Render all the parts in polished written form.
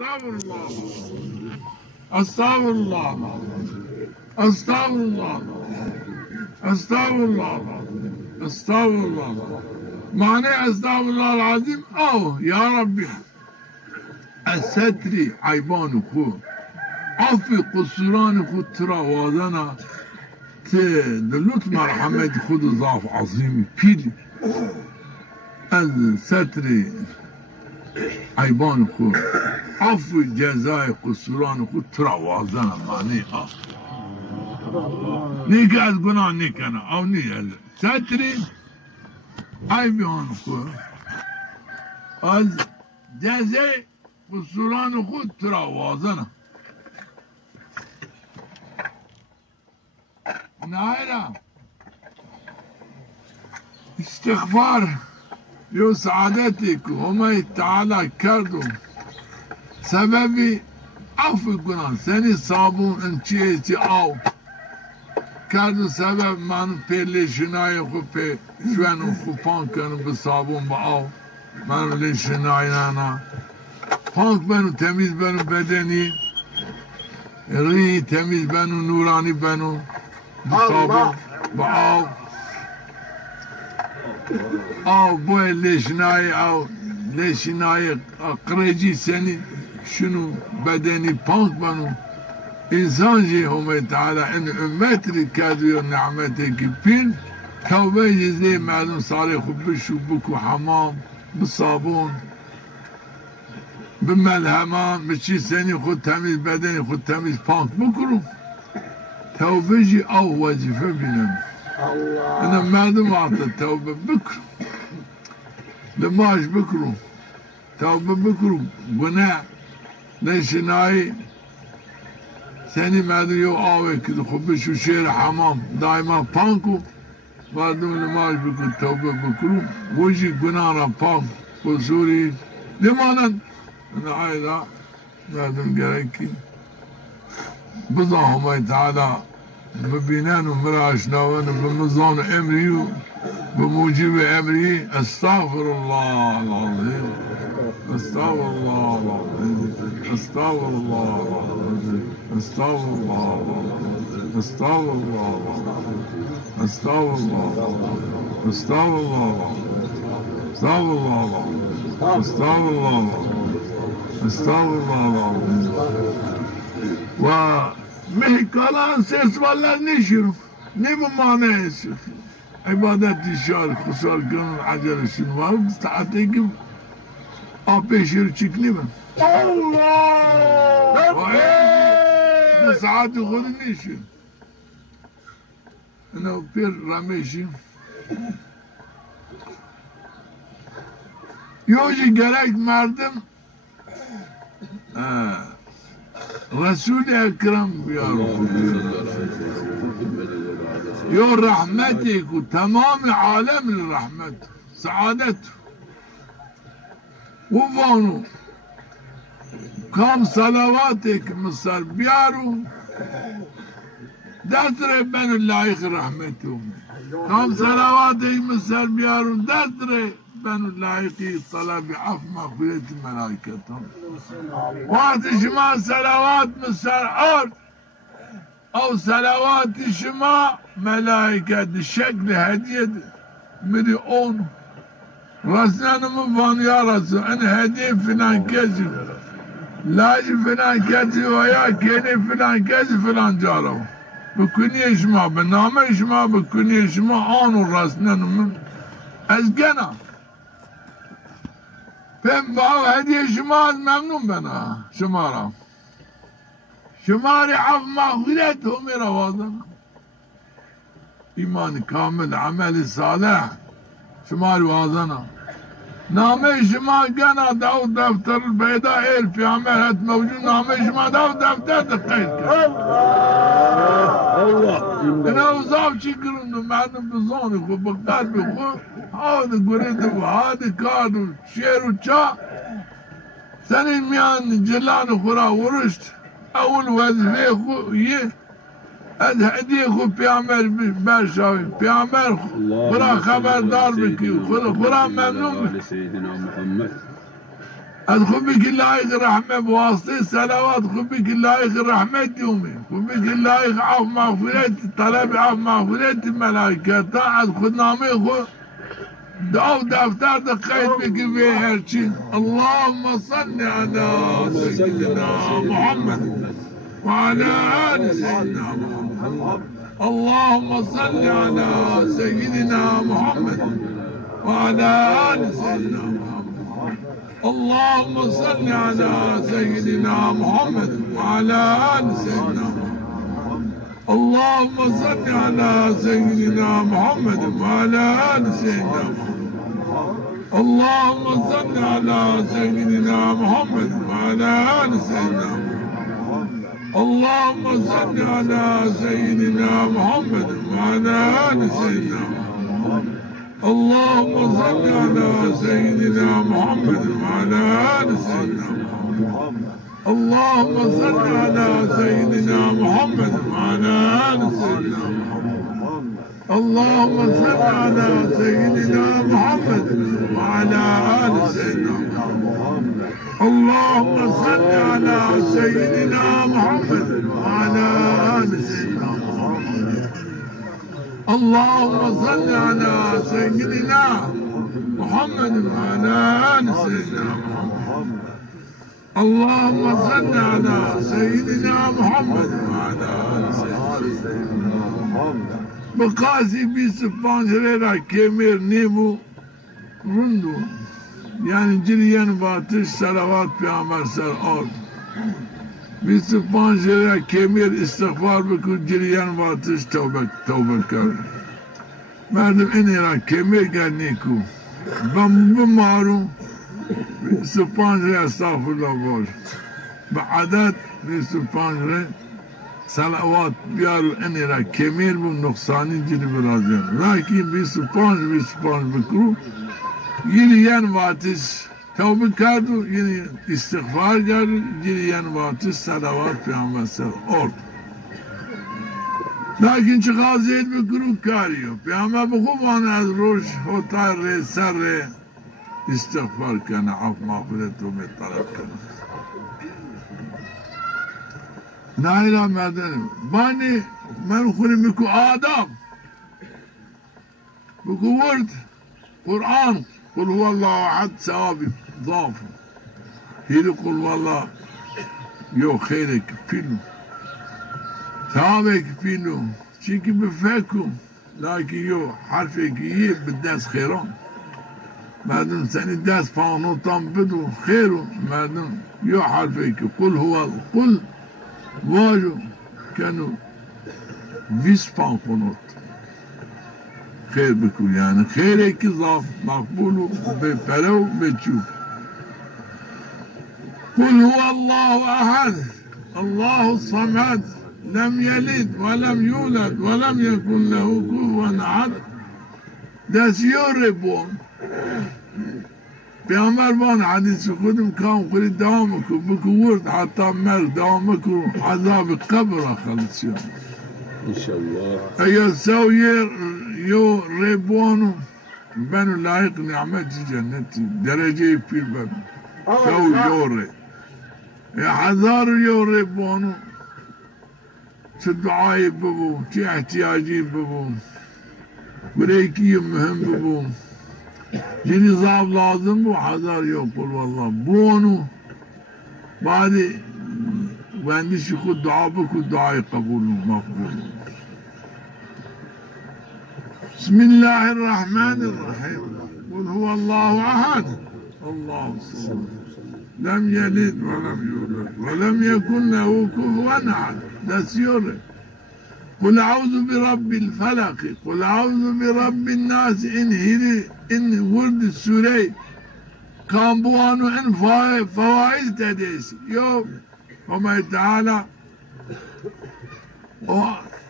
Estağfurullah. Estağfurullah. Estağfurullah. Estağfurullah. Estağfurullah. Mane estağfurullah azim. Oh ya Rabbi. Esetri aybanı ku. Affi kusuranı ku travadana. Te lütf merhamet kudu zaf azimi pil. Ez setri aybanı ku. Affi cezai kusuranı ku travadana mani af. Nike az günah nikana. Av niye? Setri aybanı ku. Az cezai kusuranı ku travadana. Naira istiğfar yo saadetik Hümeyi Teala kerdum sebebi affı günah seni sabun ençiyeti av kerdu sebep manu perleşinayı kupe şüvenu kupankanu bu sabun bu av manu leşinayana pank benu temiz benu bedeni ri temiz benu nurani benu Allah Bağ Av bu leşinayı av leşinayı akreci seni şunu bedeni pank banu insan Hümeyi Teala en ümmetri kâdiyor nimeti ki pin tevbe cizli ma'lum salih bişu buku hamam bisabun bimelheman biçi seni khud temiz bedeni khud temiz pank bukuru توبجي أو وظيفة بنام أنا ما دمعت التوبة بكرو لماش بكرو توبة بكرو قناع ليش ناي ثاني ما يو آوي كده خبش وشير حمام دايما بانكو بعدين لماش بكرو توبة بكرو وجي قناع بانك وسوري لمانا أنا عايزة ما دم قريكي بضع Hümeyi Teala ببنان ومراشنا وانا بمظان امري بموجب امري استغفر الله العظيم استغفر الله العظيم استغفر الله العظيم استغفر الله العظيم استغفر الله العظيم استغفر الله العظيم استغفر الله العظيم استغفر الله العظيم استغفر الله العظيم استغفر الله العظيم و mehkalan ses vallahi ne şirin ne bu manası ibadet işar kusal günün acelesi var saate gibi apeşir çıklı mı Allah bu saati kodun ne şirin ana bir rameşim yoji gerek merdim Resul-i Ekrem ya Rabbi yo rahmetiku tamamı alemli rahmet saadet uvanu kam salavatik misal biyaru destre benu layık rahmetum kam salavatik misal biyaru destre بنو لايقي طلب عفو مغفرة الملائكة وقت شما صلوات مسرعات أو صلوات شما ملائكة الشكل هدية مليون رسلنا مفان يا رسول أنا هدية فلان كذي لاجي فلان كذي ويا كيني فلان كذي فلان جارو بكوني شما بنامه شما بكوني شما آنو رسلنا من أزجنا Ben bu hediye şuma memnun ben ha şumara. Şumari af mağfiret humi ravazana. İmanı kamil, ameli salih. Şumari vazana. Name şuma gana dav defter beyda el piyamer et mevcud name şuma dav defter de kayıt. Allah. Ina uzav çıkırındı benim bu zonu ku bu kalbi ku. Hadi görüldü bu, hadi kardı, şeru ça. Senin miyan celanı kura vuruştu. Avul vazife ku ye. Ez hediye ku piyamer berşavi. Piyamer kura haberdar biki. Kura memnun mu? ادخل بك اللائق رحمة بواسطة الصلوات، خذ بك اللائق رحمة يومي، خذ بك اللائق عف مغفرة طلب عف مغفرة الملائكة طاعة خذ نامي خذ دعو دفتر دقيت بك بهرشي. اللهم صل على سيدنا محمد وعلى آل سيدنا محمد. اللهم صل على سيدنا محمد وعلى آل سيدنا محمد. اللهم صل على سيدنا محمد وعلى آل سيدنا محمد. اللهم صل على سيدنا محمد وعلى آل سيدنا محمد. اللهم صل على سيدنا محمد وعلى آل سيدنا محمد. اللهم صل على سيدنا محمد وعلى آل سيدنا محمد. اللهم صل على سيدنا محمد وعلى آل سيدنا محمد. اللهم صل على سيدنا محمد وعلى آل سيدنا محمد. اللهم صل على سيدنا محمد وعلى آل سيدنا محمد. اللهم صل على سيدنا محمد وعلى آل سيدنا محمد. اللهم صل على سيدنا محمد وعلى آل سيدنا محمد. اللهم صل على سيدنا محمد وعلى آل سيدنا محمد. بقاسي بسبانجريرا كمير نيمو رندو يعني جريان باتش صلوات پیامبر سر آرد 25 جريان كمير استغفار بكو جريان باتش توبه کر مردم اینی را كمير گرنیکو بمارو 25 جريان استغفر الله باش بعدد 25 جريان صلوات بیارو اینی را كمير بو نقصانی جری برازیم راکی 25 بکرو جريان باتش توبه کردو یعنی استغفار کردو جريان باتش صلوات پیامبر سر آرد لیکن چقدر زید بکرو کاریو پیامبر بخوبان از روش ہوتا ره سر ره استغفار کنه عف مغفرت و طلب کنه نایلا مدن بانی من خونی میکو آدم بکو ورد قرآن قل هو الله احد ثوابي ضعف هيري قل والله يو خيرك فينو ثوابك فينو شيكي بفاكو لكن يو حرفك يجيب بالداس خيران بعدين سنة داس فانو بدو خيرو بعدين يو حرفك قل هو قل واجو كانوا فيس فانقنوت خير بكو يعني خيرك ضاف مقبول بفلو بتشوف قل هو الله أحد الله الصمد لم يلد ولم يولد ولم يكن له كفوا أحد دست يوربون پیامبر بان حدیث خودم کام خودی دوام بکو ورد حتی مرد دوام بکو عذاب قبر خلصیان انشالله ايا سوي يو ريبوانو بنو لايق نعمت جنتي درجة في البن سو يوري يا حذار يو ريبوانو شو دعاي ببو شو احتياجي ببو بريكي مهم ببو جيني صعب لازم بو حذار يو قل والله بونو بعد وعندي شكو دعاء بكو دعاء قبول مقبول بسم الله الرحمن الرحيم قل هو الله أحد الله الصمد لم يلد ولم يولد ولم يكن له كفوا أحد ده سيورة قل أعوذ برب الفلق قل أعوذ برب الناس إن ورد السوري كان بوانو إن فوائد تديس يوم وما تعالى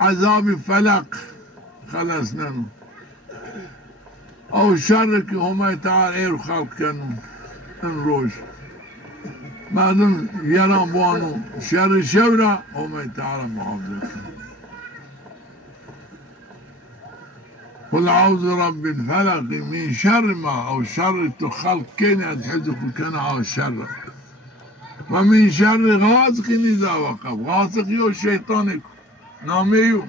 عذاب فلق خلصنا او شرك هما تعالى اير خلق كانوا نروج بعدين يرام بوانو شر شورا هما تعالى محافظة قل أعوذ برب الفلق من شر ما أو شر تخلق كنا تحذق كنا أو شر ومن شر غاسق إذا وقب غاسق يو الشيطان ناميو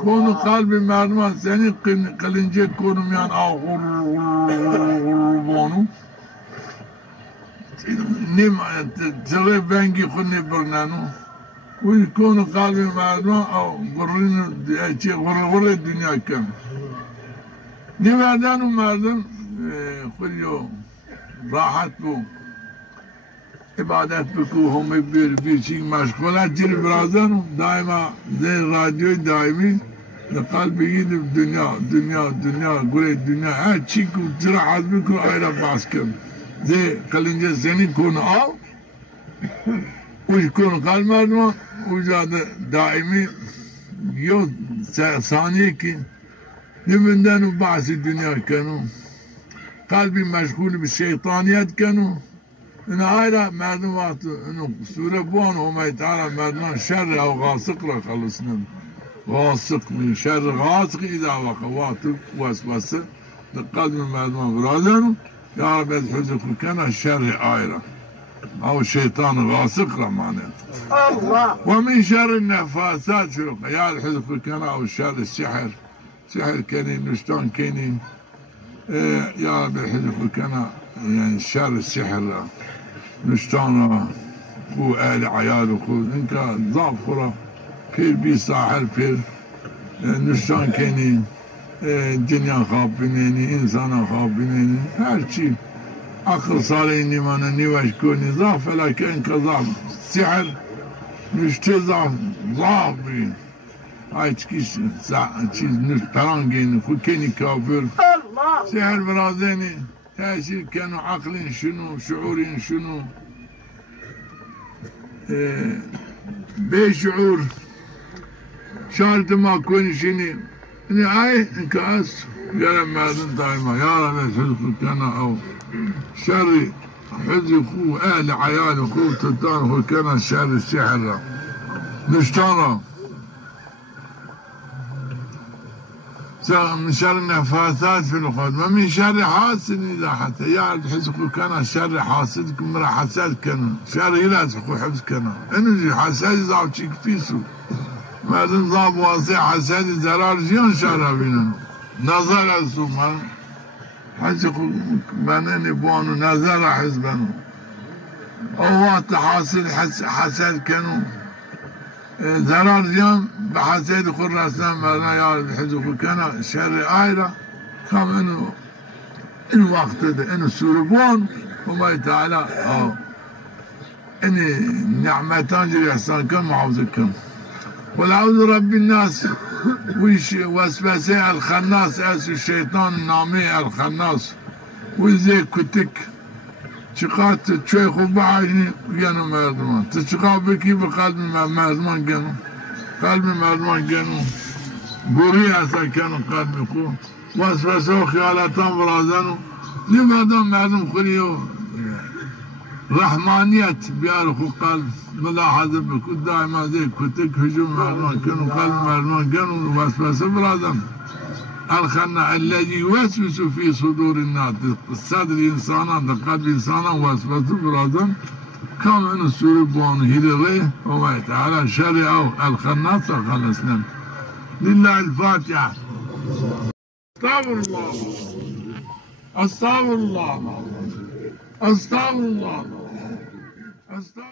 كون قلب مردمان سني قلنجي كونوا ميان أو غربونو نيم تري بانجي خوني برنانو ويكون قلب مردمان أو غر الدنيا كم نمردان ومردان كل يوم راحت بو عبادت بكو هم bir şey meşgulat ciri birazdan daima de radyo daimi kalbi gidip dünya gure dünya her şey ziraat biko ayrı baskem de kalınca senin konu al uykun kalmadı mı uzadı daimi yok saniye ki deminden bazı dünya kanu kalbi meşgul bir şeytaniyet kanu إنه هاي مردم وقت إنه سورة بوان وما يتعالى مردم شر أو غاسق لا خلصنا غاسق من شر غاسق إذا وقع واتك وسوسة لقلب مردم برادانو يا رب يدحزق كان الشر آيرة أو الشيطان غاسق لا معناته ومن شر النفاثات في الوقت يا الحزق كان أو الشر السحر سحر كنين نشتان كنين يا رب الحزق كان يعني شر السحر نشتانا خو آل عيال خو إنك ضعف خورا بير بي ساحر بير نشتان كيني الدنيا خابينيني إنسانا خابينيني هر شي أخر صاليني مانا نيواش كوني ضعف لكن إنك ضعف سحر نشتي ضعف بي هاي تكيش چيز نشترانجيني خو كيني كافر سحر برازيني تأثير كانوا عقل شنو شعور شنو بشعور شارت ما كون شني اني اي انكاس قال ما دائما يا رب حزق كان او شر حزق اهل عيال اخو تطار كان شر السحر نشترى من شر النفاثات في العقد ومن شر حاسد إذا حتى يعرف حسكو كان شر حاسدكم مرا حسد كان شر إلا تحكو حبس كان إنه حسد ضعب شيك فيسو ما ضعب واضح حسد زرار جيان شر بينا نظر السمان حسكو بناني بوانو نظر حزبانو أوات حاسد حسد كانوا ضرر جام بحسيد خراسان ما يعرف حزق كان شر آيرة كم إنه وقت ده إنه سوربون وما تعالى إن نعمتان جري إحسان كم معوذكم والعوذ رب الناس ويش وسوسة الخناس أس الشيطان النامي الخناس وزي كتك شقات تشيخ وبعيني جنو مردمان تشقا بكي بقلب مردمان جنو قلب مردمان جنو بوري أسا كانوا قلب خو وسوسة خيالاتان برازانو لماذا مردم خليو رحمانية بيارخو قلب ملاحظة بكو دائما زي كتك هجوم مردمان كانوا قلب مردمان جنو وسوسة برازان الخنا الذي يوسوس في صدور الناس الصدر إنسانا قلب إنسانا وسوسة برازان كم إنه سوري بوان هيلي وما تعالى شرع الخناس خلصنا لله الفاتحة استغفر الله استغفر الله استغفر الله استغفر